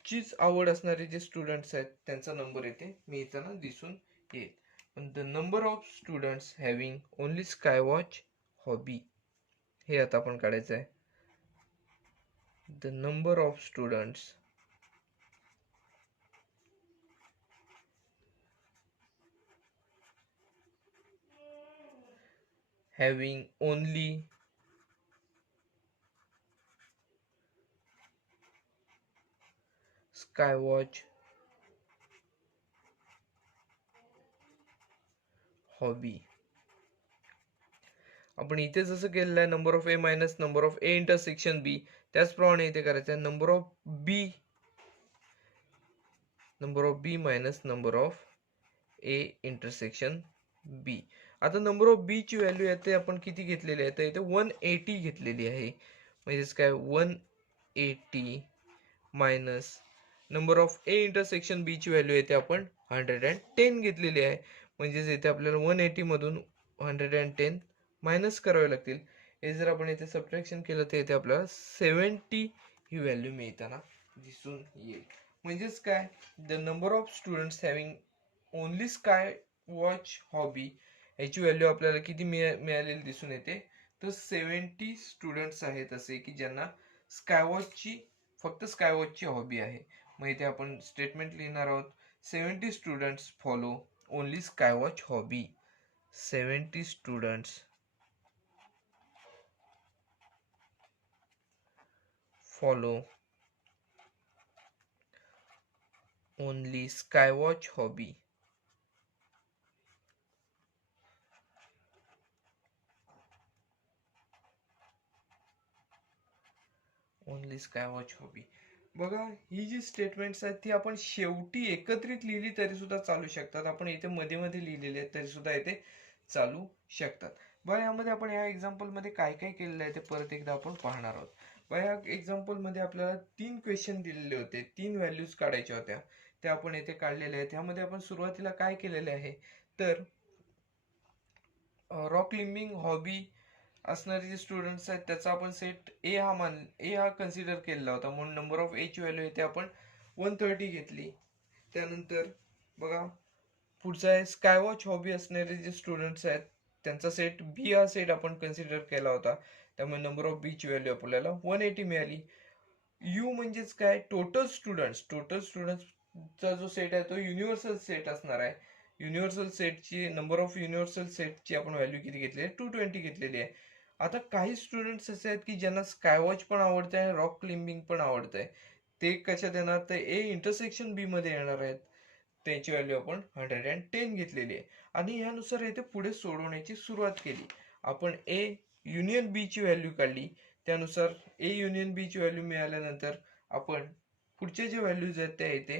चीच आवड असणारे जे स्टुडंट्स आहेत त्यांचा नंबर येथे मिळताना दिसून येईल. पण the number of students having only स्कायवॉच hobby हे आता आपण काढायचं आहे. The number of students having only Skywatch hobby. आपण इथे जसं केलेलं आहे number of A minus number of A intersection B, त्याचप्रमाणे इथे करायचं आहे number of B minus number of A intersection B. आता नंबर ऑफ बी ची व्हॅल्यू येते आपण किती घेतलेली आहे, तर इथे 180 घेतलेली आहे. म्हणजेच काय 180 minus number of A intersection B ची व्हॅल्यू येते आपण 110 घेतलेली आहे. म्हणजेच इथे आपल्याला 180 मधून 110 मायनस करावे लागतील. हे जर आपण इथे सबट्रॅक्शन केलं तर इथे आपल्याला 70 ही व्हॅल्यू मिळताना दिसून येईल. म्हणजेच काय, the number of students having only sky watch hobby याची व्हॅल्यू आपल्याला किती मिळालेली दिसून येते, तर 70 स्टुडंट्स आहेत असे की ज्यांना स्कायवॉचची फक्त स्कायवॉचची हॉबी आहे. मग इथे आपण स्टेटमेंट लिहिणार आहोत, 70 students follow only स्कायवॉच hobby. 70 students follow only स्कायवॉच hobby. Only स्कायवॉच hobby. बघा ही जी स्टेटमेंट्स आहेत ती आपण शेवटी एकत्रित लिहिली तरी सुद्धा चालू शकतात. आपण इथे मध्ये मध्ये लिहिलेले आहेत तरी सुद्धा इथे चालू शकतात. बघा यामध्ये आपण या एक्झाम्पल मध्ये काय काय केलेलं आहे ते परत एकदा आपण पाहणार आहोत. बघा या एक्झाम्पल मध्ये आपल्याला 3 क्वेश्चन दिलेले होते, 3 व्हॅल्यूज काढायच्या होत्या, त्या आपण इथे काढलेल्या आहेत. यामध्ये आपण सुरुवातीला काय केलेले आहे, तर रॉक क्लाइम्बिंग हॉबी असणारे जे स्टुडंट्स आहेत त्याचा आपण सेट ए हा कन्सिडर केलेला होता, म्हणून नंबर ऑफ ए ची व्हॅल्यू इथे आपण 130 घेतली. त्यानंतर बघा पुढचा आहे स्कायवॉच हॉबी असणारे जे स्टुडंट्स आहेत त्यांचा सेट बी हा सेट आपण कन्सिडर केला होता, त्यामुळे नंबर ऑफ बी ची व्हॅल्यू आपल्याला 180 मिळाली. यू म्हणजेच काय, टोटल स्टुडंट्सचा जो सेट आहे तो युनिव्हर्सल सेट असणार आहे. युनिव्हर्सल सेटची नंबर ऑफ युनिव्हर्सल सेटची आपण व्हॅल्यू किती घेतली आहे, 220 घेतलेली आहे. आता काही स्टुडंट्स असे आहेत की ज्यांना स्कायवॉच पण आवडते आणि रॉक क्लाइम्बिंग पण आवडतंय. ते कशात येणार, तर ए इंटरसेक्शन बी मध्ये येणार आहेत. त्यांची व्हॅल्यू आपण 110 घेतलेली आहे. आणि यानुसार इथे पुढे सोडवण्याची सुरुवात केली. आपण ए युनियन बी ची व्हॅल्यू काढली. त्यानुसार ए युनियन बी ची व्हॅल्यू मिळाल्यानंतर आपण पुढचे जे व्हॅल्यूज आहेत त्या इथे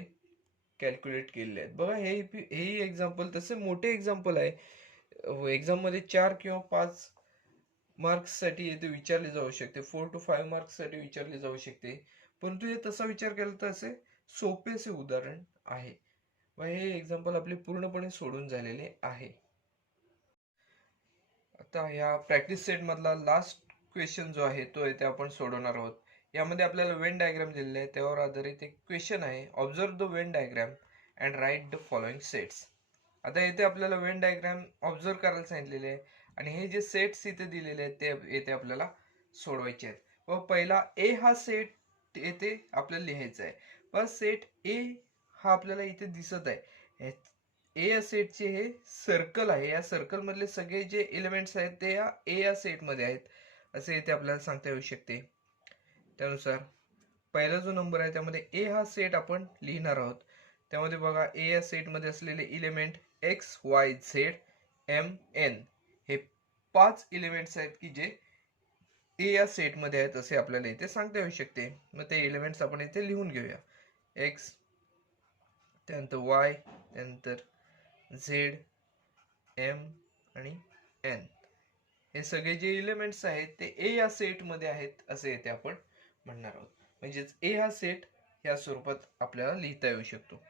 कॅल्क्युलेट केलेले आहेत. बघा हे एक्झाम्पल तसे मोठे एक्झाम्पल आहे. एक्झाम मध्ये 4 किंवा 5 मार्क्स साठी इथे विचारले जाऊ शकते, 4 to 5 मार्क्स साठी विचारले जाऊ शकते. परंतु हे तसा विचार केला तर असे सोपे असे उदाहरण आहे. व हे एक्झाम्पल आपले पूर्णपणे सोडून झालेले आहे. आता या प्रॅक्टिस सेट मधला लास्ट क्वेश्चन जो आहे तो इथे आपण सोडवणार आहोत. यामध्ये आपल्याला वेन डायग्राम दिलेला आहे, त्यावर आधारित एक क्वेश्चन आहे. Observe the Venn diagram and write the following sets. आता इथे आपल्याला वेन डायग्राम ऑब्झर्व करायला सांगितलेले आहे आणि हे जे सेट्स इथे दिलेले आहेत ते इथे आपल्याला सोडवायचे आहेत. व पहिला ए हा सेट येथे आपल्याला लिहायचा आहे. व सेट ए हा आपल्याला इथे दिसत आहे. ए या सेटचे हे सर्कल आहे, या सर्कल मधले सगळे जे एलिमेंट्स आहेत ते या ए या सेट मध्ये आहेत असे इथे आपल्याला सांगता येऊ शकते. त्यानुसार पहिला जो नंबर आहे त्यामध्ये ए हा सेट आपण लिहिणार आहोत. त्यामध्ये बघा ए या सेट मध्ये असलेले element X Y Z M N हे 5 एलिमेंट्स आहेत की जे ए या सेट मध्ये आहेत असे आपल्याला इथे सांगता येऊ शकते. मग ते एलिमेंट्स आपण इथे लिहून घेऊया. एक्स, त्यानंतर वाय, त्यानंतर झेड, एम आणि एन हे सगळे जे एलिमेंट्स आहेत ते ए या सेट मध्ये आहेत असे येथे आपण म्हणणार आहोत. म्हणजेच ए हा सेट या स्वरूपात आपल्याला लिहिता येऊ शकतो.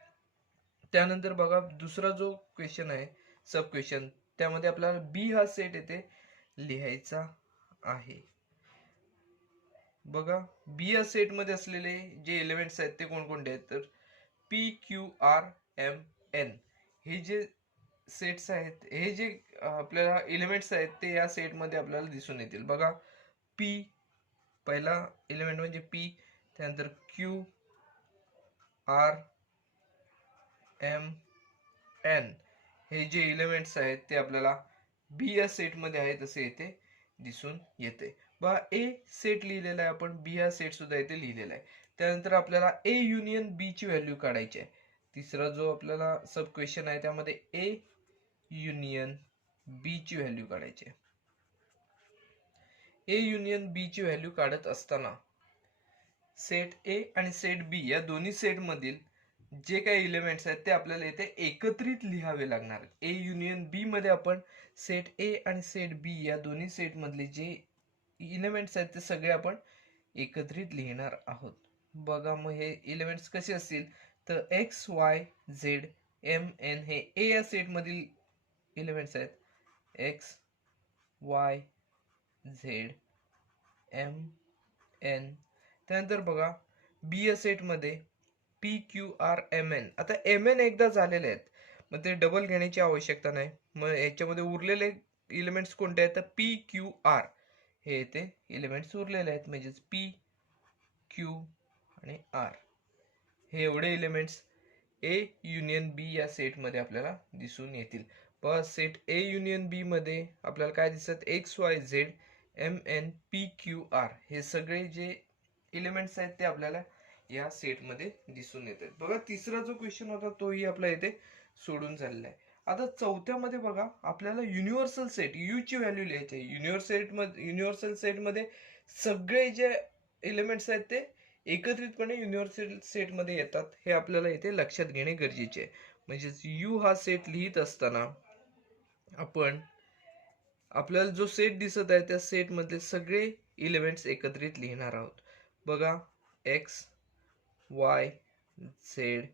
त्यानंतर बघा दुसरा जो क्वेश्चन आहे सब क्वेश्चन, त्यामध्ये आपल्याला बी हा सेट येथे लिहायचा आहे. बघा बी या सेट मध्ये असलेले जे एलिमेंट्स आहेत ते कोणकोणते आहेत तर P Q R M N हे जे सेट्स आहेत, हे जे आपल्याला एलिमेंट्स आहेत ते या सेट मध्ये आपल्याला दिसून येतील. बघा पी पहिला एलिमेंट म्हणजे पी, त्यानंतर क्यू आर एम एन हे जे एलिमेंट्स आहेत ते आपल्याला बी या सेट मध्ये आहेत असे येथे दिसून येते. बघा ए सेट लिहिलेला आहे आपण, बी हा सेट सुद्धा इथे लिहिलेला आहे. त्यानंतर आपल्याला ए युनियन बी ची व्हॅल्यू काढायची आहे. तिसरा जो आपल्याला सब क्वेश्चन आहे त्यामध्ये ए युनियन बी ची व्हॅल्यू काढायची आहे. ए युनियन बी ची व्हॅल्यू काढत असताना सेट ए आणि सेट बी या दोन्ही सेट मधील जे काही एलिमेंट्स आहेत ते आपल्याला इथे एकत्रित लिहावे लागणार. ए युनियन बी मध्ये आपण सेट ए आणि सेट बी या दोन्ही सेट मधले जे एलिमेंट्स आहेत ते सगळे आपण एकत्रित लिहिणार आहोत. बघा मग हे एलिमेंट्स कसे असतील तर X Y Z M N हे ए या सेट मधील एलिमेंट्स आहेत. X Y Z M N. त्यानंतर बघा बी या सेट मध्ये P Q R M N. आता एम एन एकदा झालेले आहेत मग ते डबल घेण्याची आवश्यकता नाही. मग याच्यामध्ये उरलेले एलिमेंट्स कोणते आहेत तर पी क्यू आर हे येते एलिमेंट्स उरलेले आहेत. म्हणजेच पी क्यू आणि आर हे एवढे एलिमेंट्स ए युनियन बी या सेट मध्ये आपल्याला दिसून येतील. बस सेट ए युनियन बी मध्ये आपल्याला काय दिसत X Y Z M N P Q R हे सगळे जे एलिमेंट्स आहेत ते आपल्याला या सेट मध्ये दिसून येतात. बघा तिसरा जो क्वेश्चन होता तोही आपला इथे सोडून झालेला आहे. आता चौथ्यामध्ये बघा आपल्याला युनिव्हर्सल सेट यू ची व्हॅल्यू लिहायची आहे. युनिव्हर्सल सेट मध्ये सगळे जे एलिमेंट्स आहेत ते एकत्रितपणे युनिव्हर्सल सेट मध्ये येतात हे आपल्याला इथे लक्षात घेणे गरजेचे आहे. म्हणजेच यू हा सेट लिहित असताना आपण आपल्याला जो सेट दिसत आहे त्या सेट मधले सगळे एलिमेंट्स एकत्रित लिहिणार आहोत. बघा X Y Z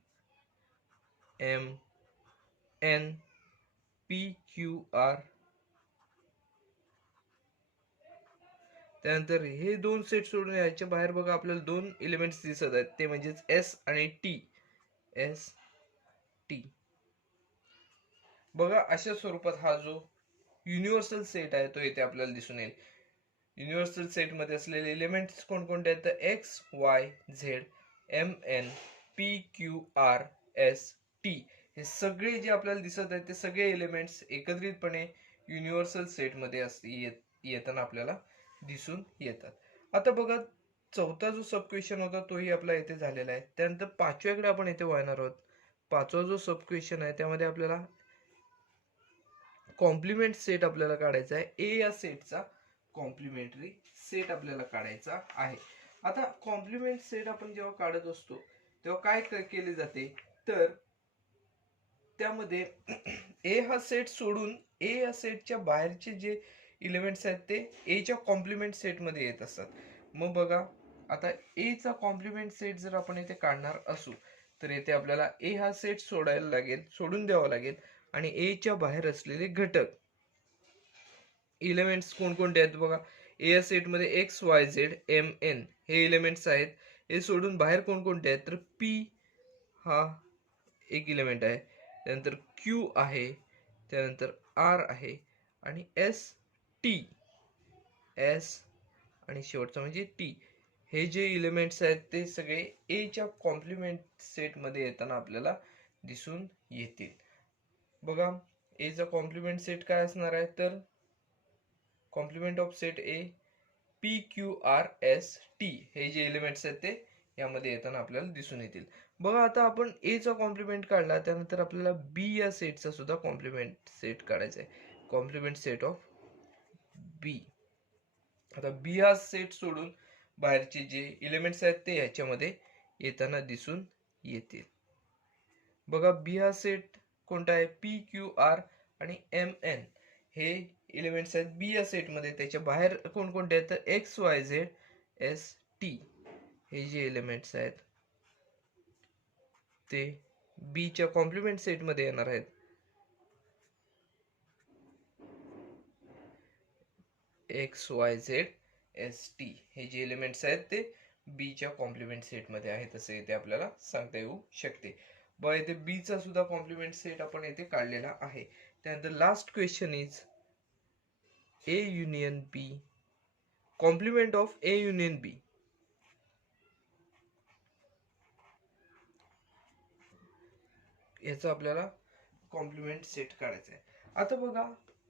M N P Q R. त्यानंतर हे दोन सेट सोडून याच्या बाहेर बघा आपल्याला दोन एलिमेंट्स दिसत आहेत ते म्हणजेच एस आणि टी. S T. बघा अशा स्वरूपात हा जो युनिव्हर्सल सेट आहे तो इथे आपल्याला दिसून येईल. युनिव्हर्सल सेट मध्ये असलेले एलिमेंट्स कोणकोणते आहेत तर X Y Z M N P Q R S T हे सगळे जे आपल्याला दिसत आहेत ते सगळे एलिमेंट्स एकत्रितपणे युनिव्हर्सल सेट मध्ये येताना आपल्याला दिसून येतात. आता बघा चौथा जो सब क्वेश्चन होता तोही आपला इथे झालेला आहे. त्यानंतर पाचव्याकडे आपण इथे वळणार आहोत. पाचवा जो सब क्वेश्चन आहे त्यामध्ये आपल्याला कॉम्प्लिमेंट सेट आपल्याला काढायचा आहे. ए या सेटचा कॉम्प्लिमेंटरी सेट आपल्याला काढायचा आहे. आता कॉम्प्लिमेंट सेट आपण जेव्हा काढत असतो तेव्हा काय केले जाते तर त्यामध्ये ए हा सेट सोडून ए या सेटच्या बाहेरचे जे एलिमेंट्स आहेत ते ए च्या कॉम्प्लिमेंट सेट मध्ये येत असतात. मग बघा आता ए चा कॉम्प्लिमेंट सेट जर आपण इथे काढणार असू तर इथे आपल्याला ए हा सेट सोडायला लागेल, सोडून द्यावा लागेल आणि ए च्या बाहेर असलेले घटक एलिमेंट्स कोणकोणते आहेत बघा. ए या सेट मध्ये X Y Z M N हे एलिमेंट्स आहेत. हे सोडून बाहेर कोणकोणते आहेत तर पी हा एक एलिमेंट आहे, त्यानंतर क्यू आहे, त्यानंतर आर आहे आणि एस टी. एस आणि शेवटचा म्हणजे टी हे जे एलिमेंट्स आहेत ते सगळे ए च्या कॉम्प्लिमेंट सेट मध्ये येताना आपल्याला दिसून येतील. बघा ए चा कॉम्प्लिमेंट सेट काय असणार आहे तर complement of set A P Q R S T हे जे एलिमेंट्स आहेत ते यामध्ये येताना आपल्याला दिसून येतील. बघा आता आपण ए चा कॉम्प्लिमेंट काढला, त्यानंतर आपल्याला बी या सेटचा सुद्धा कॉम्प्लिमेंट सेट काढायचा आहे. Complement set of B. आता बी हा सेट सोडून बाहेरचे जे एलिमेंट्स आहेत ते याच्यामध्ये येताना दिसून येतील. बघा बी हा सेट कोणता आहे, पी क्यू आर आणि एम एन हे एलिमेंट्स आहेत बी या सेटमध्ये. त्याच्या बाहेर कोणकोणते आहेत तर X Y Z S T हे जे एलिमेंट्स आहेत ते बी च्या कॉम्प्लिमेंट सेटमध्ये येणार आहेत. X Y Z S T हे जे एलिमेंट्स आहेत ते बी च्या कॉम्प्लिमेंट सेटमध्ये आहेत असे इथे आपल्याला सांगता येऊ शकते. बघा इथे बी चा सुद्धा कॉम्प्लिमेंट सेट आपण इथे काढलेला आहे. त्यानंतर last question is A union B, complement of A union B. याचा आपल्याला कॉम्प्लिमेंट सेट काढायचा आहे. आता बघा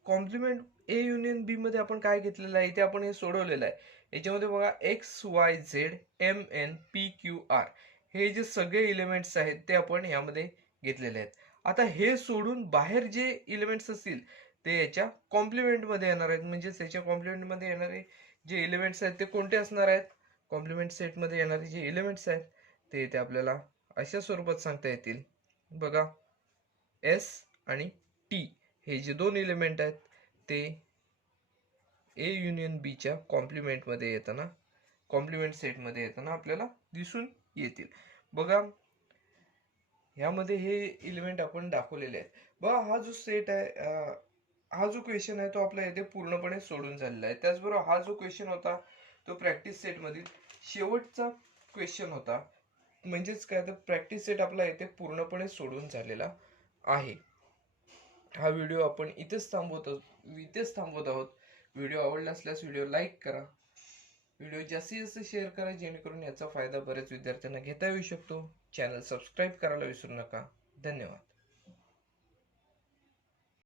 कॉम्प्लिमेंट ए युनियन बी मध्ये आपण काय घेतलेलं आहे, इथे आपण हे सोडवलेलं आहे. याच्यामध्ये बघा X Y Z M N P Q R हे जे सगळे एलिमेंट्स आहेत ते आपण यामध्ये घेतलेले आहेत. आता हे सोडून बाहेर जे एलिमेंट्स असतील ते याच्या कॉम्प्लिमेंट मध्ये येणार आहेत. म्हणजे त्याच्या कॉम्प्लिमेंट मध्ये येणारे जे एलिमेंट्स आहेत ते कोणते असणार आहेत, कॉम्प्लिमेंट सेट मध्ये येणारे जे एलिमेंट्स आहेत ते इथे आपल्याला अशा स्वरूपात सांगता येतील. बघा एस आणि टी हे जे दोन एलिमेंट आहेत ते ए युनियन बी च्या कॉम्प्लिमेंट मध्ये येताना, कॉम्प्लिमेंट सेट मध्ये येताना आपल्याला दिसून येतील. बघा यामध्ये हे एलिमेंट आपण दाखवलेले आहेत. बघा हा जो सेट आहे, हा जो क्वेश्चन आहे तो आपला इथे पूर्णपणे सोडून झालेला आहे. त्याचबरोबर हा जो क्वेश्चन होता तो प्रॅक्टिस सेट मधील शेवटचा क्वेश्चन होता. म्हणजेच काय तर प्रॅक्टिस सेट आपला इथे पूर्णपणे सोडून झालेला आहे. हा व्हिडिओ आपण इथेच थांबवत आहोत. व्हिडिओ आवडला असल्यास व्हिडिओ लाईक करा, व्हिडिओ जास्तीत जास्त शेअर करा जेणेकरून याचा फायदा बरेच विद्यार्थ्यांना घेता येऊ शकतो. चॅनल सबस्क्राईब करायला विसरू नका. धन्यवाद.